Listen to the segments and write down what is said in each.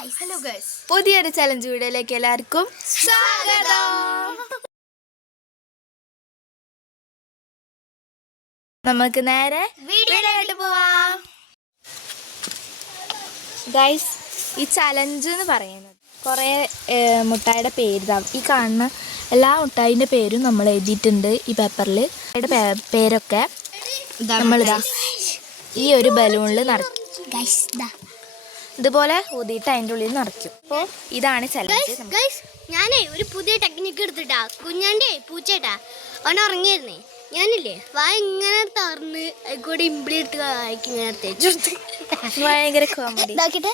Hello guys, പുതിയൊരു challenge വീഡിയോയിലേക്ക് എല്ലാവർക്കും സ്വാഗതം. നമുക്ക് നേരെ വീഡിയോയിലോട്ട് പോവാം. ഗൈസ്, ഈ ചലഞ്ച് എന്ന് പറയുന്നത് കുറേ മുട്ടായിയുടെ പേര് ഈ കാണുന്ന എല്ലാ മുട്ടായിൻ്റെ പേരും നമ്മൾ എഴുതിയിട്ടുണ്ട് ഈ പേപ്പറിൽ. പേരൊക്കെ നമ്മളിതാ ഈ ഒരു ബലൂണിൽ നിറയ്ക്കും. ഇതുപോലെ ഊതിയിട്ട് അതിൻ്റെ ഉള്ളിൽ നിറയ്ക്കും. അപ്പോൾ ഇതാണ് ചലഞ്ച്. ഞാനേ ഒരു പുതിയ ടെക്നിക്ക് എടുത്തിട്ടാ കുഞ്ഞാൻ്റെ പൂച്ചേട്ടാ അവൻ ഉറങ്ങിയിരുന്നേ. ഞാനില്ലേ ഇങ്ങനെ തുറന്ന് കൂടെ ഇമ്പിളി എടുത്ത് വായിക്കും ഇങ്ങനെ തേച്ചെടുത്ത് ഭയങ്കര കോമഡി ഇതാക്കിട്ടെ.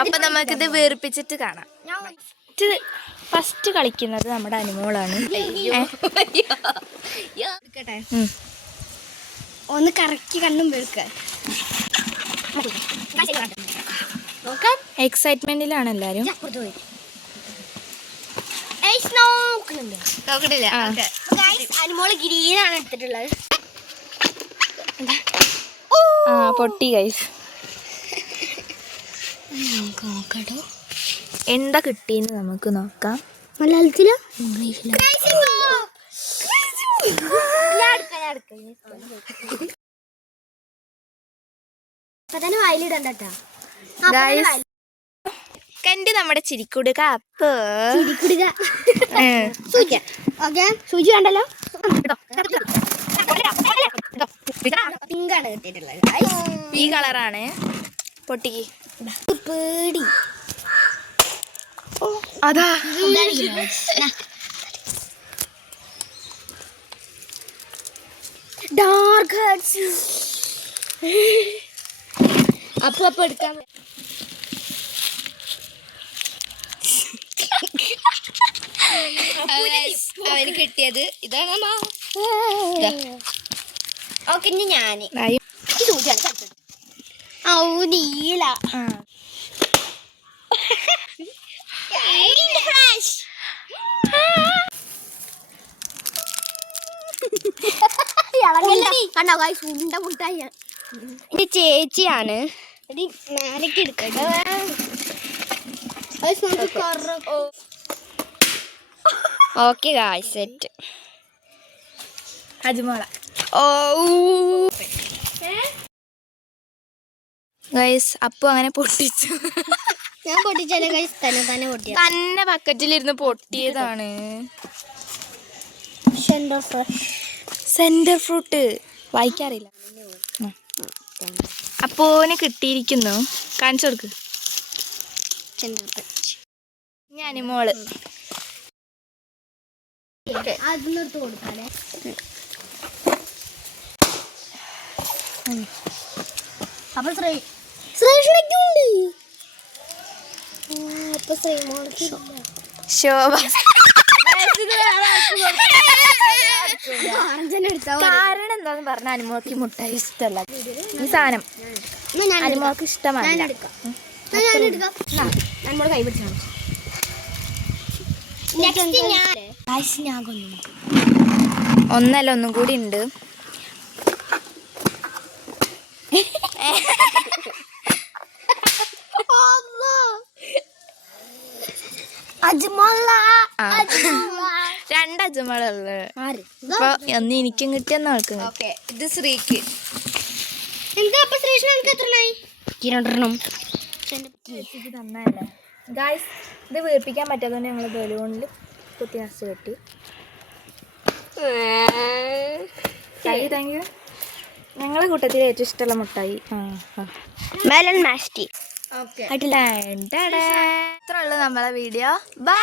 അപ്പൊ നമുക്കിത് വേർപ്പിച്ചിട്ട് കാണാം. ഫസ്റ്റ് കളിക്കുന്നത് നമ്മുടെ അനുമോളാണ്. ഒന്ന് കറക്കി കണ്ണും വെളുക്ക. എക്സൈറ്റ്മെന്റിലാണ് എല്ലാരും. അനുമോള് ഗ്രീനാണ് എടുത്തിട്ടുള്ളത്. പൊട്ടി ഗൈസ്. എന്താ കിട്ടിയെന്ന് നമുക്ക് നോക്കാം. മലയാളത്തിലോ ഇംഗ്ലീഷിലോ? വായിലിടണ്ടാ. കണ്ടി നമ്മുടെ ചിരിക്കുടുക. അപ്പൊ സൂചി വേണ്ടല്ലോ. പിങ്കാണ് കിട്ടിയിട്ടുള്ളത്. ഈ കളറാണ്. പൊട്ടിക്ക്. പേടി. അതാ ഡാർക്ക് ഹേർട്സ്. അപ്പൊ എടുക്കാൻ അവന് കിട്ടിയത് ഇതാണ്. ഓക്കെ, ഇനി ഞാന് നീല കണ്ടോ മുട്ടായി. ഇത് ചേച്ചിയാണ്. മേലേക്ക് എടുക്കട്ടെ. Okay guys, set. അജ്മോള. ഗൈസ്, അപ്പു അങ്ങനെ പൊട്ടിച്ചു. ഞാൻ പൊട്ടിച്ചാലേ ഗൈസ് തന്നെ പൊട്ടിയ തന്നെ ബക്കറ്റിലിരുന്ന് പൊട്ടിയതാണ്. സെന്റർ ഫ്രൂട്ട് വായിക്കാറില്ല. അപ്പോന് കിട്ടിയിരിക്കുന്നു. കാണിച്ചു കൊടുക്ക്. ഞാൻ മോള് അതൊന്നെടുത്ത് കൊടുക്കാല്ലേ. അപ്പൊ ശോഭ. കാരണം എന്താന്ന് പറഞ്ഞ അനുമോൾക്ക് മുട്ടായി ഇഷ്ടമല്ല. ഈ സാധനം അനുമോൾക്ക് ഇഷ്ടമല്ല. നമ്മൾ കൈ പിടിച്ചാണ്. ഒന്നല്ല, ഒന്നും കൂടി ഉണ്ട്. രണ്ട് അജ്മളുള്ളു. അപ്പൊ ഒന്ന് എനിക്കും കിട്ടി, ഒന്ന് ആൾക്കും കിട്ടി. ഇത് ശ്രീക്ക്. തന്നല്ലേ ഗായ്സ്. ഇത് വീർപ്പിക്കാൻ പറ്റാത്തതുകൊണ്ട് ഞങ്ങൾ ബലൂണിൽ കുത്തി നസ് കെട്ടി. Thank you. ഞങ്ങളെ കൂട്ടത്തിൽ ഏറ്റവും ഇഷ്ടമുള്ള മുട്ടായി മെലൺ മാസ്റ്റി. ഇത്രേ ഉള്ളൂ നമ്മളെ വീഡിയോ. ബൈ.